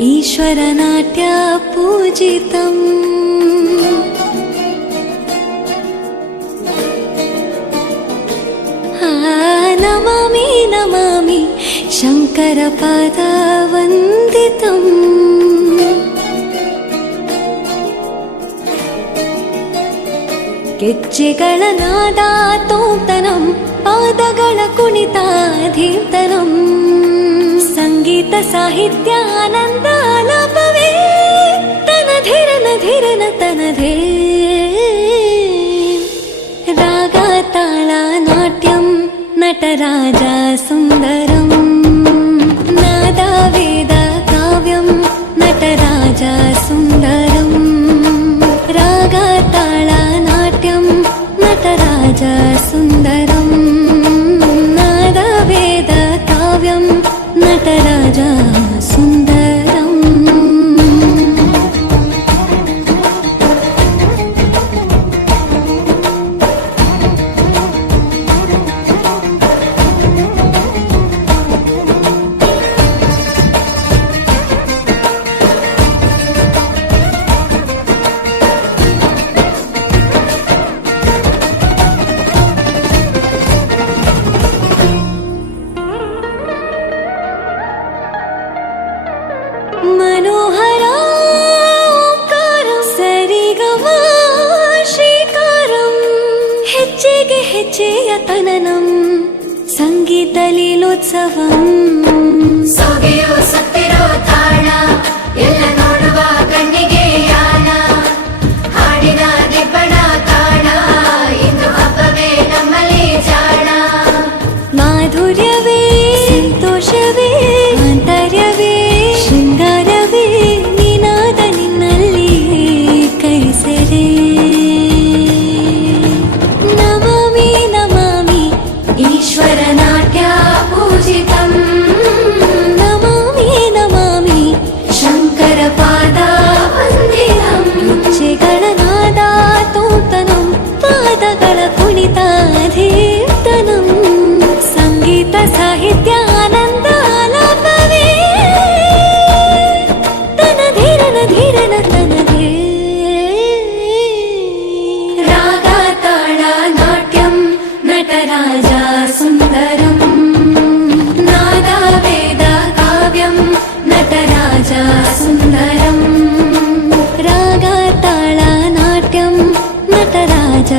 ईश्वरनाट्य पूजितम् नमामि नमामि शङ्करपादवन्दितम् ಗೆಜ್ಜೆಗಳ ನಾದ ತೋಂತನಂ ಪಾದಗಳ ಕುಣಿತಾಧೀರ್ತನಂ ಸಂಗೀತ ಸಾಹಿತ್ಯ ಆನಂದ ಆಲಾಪವೇ ತನಧಿರನ ಧಿರನ ತನಧೇ ರಾಗ ತಾಳ ನಾಟ್ಯಂ ನಟರಾಜ ಸುಂದರಂ ನಾದ ವೇದ ಕಾವ್ಯಂ ನಟರಾಜ ಸುಂದರಂ ರಾಗ ತಾಳ ನಾಟ್ಯಂ ನಟರಾಜ ಸುಂದರಂ ನಾದ ವೇದ ಕಾವ್ಯಂ ನಟರಾಜ ಸುಂದರಂ मनोहर ओंकारं सरिगमा श्रीकारं ಹೆಜ್ಜೆಗೆ ಹೆಜ್ಜೆಯ ತನನಂ ಸಂಗೀತ ಲೀಲೋತ್ಸವಂ ಸೊಗೆಯೋ ಸತ್ತಿರೋ ತಾಣ ಎಲ್ಲ ನೋಡುವ ಕಣ್ಣಿಗೆ ಯಾನ ಹಾಡಿನ ದಿಬ್ಬಣ ತಾಣ ಇಂದು ಹಬ್ಬವೇ ನಮ್ಮಲ್ಲಿ ಜಾಣ ಮಾಧುರ್ಯವೇ ಸಂತೋಷವೇ ಆಂತರ್ಯವೇ ಶೃಂಗಾರವೇ ನಿನಾದ ನಿನ್ನಲ್ಲಿ ಕೈಸೆರೆ ನಮಾಮಿ ನಮಾಮಿ ಈಶ್ವರನಾಟ್ಯ ಪೂಜಿತಂ ನಮಾಮಿ ನಮಾಮಿ ಶಂಕರ ಪಾದ ವಂದಿತಂ ಗೆಜ್ಜೆಗಳ ನಾದ ತೋಂತನಂ ಪಾದಗಳ ಕುಣಿತಾಧೀರ್ತನಂ ಸಂಗೀತ ಸಾಹಿತ್ಯ ಆನಂದ ಆಲಾಪವೇ ತನಧಿರನ ಧಿರನ ತನಧೇ ರಾಗ ತಾಳ ನಾಟ್ಯಂ ನಟರಾಜ ಸುಂದರಂ ನಾದ ವೇದ ಕಾವ್ಯಂ ನಟರಾಜ ಸುಂದರಂ ರಾಗ ತಾಳ ನಾಟ್ಯಂ ನಟರಾಜ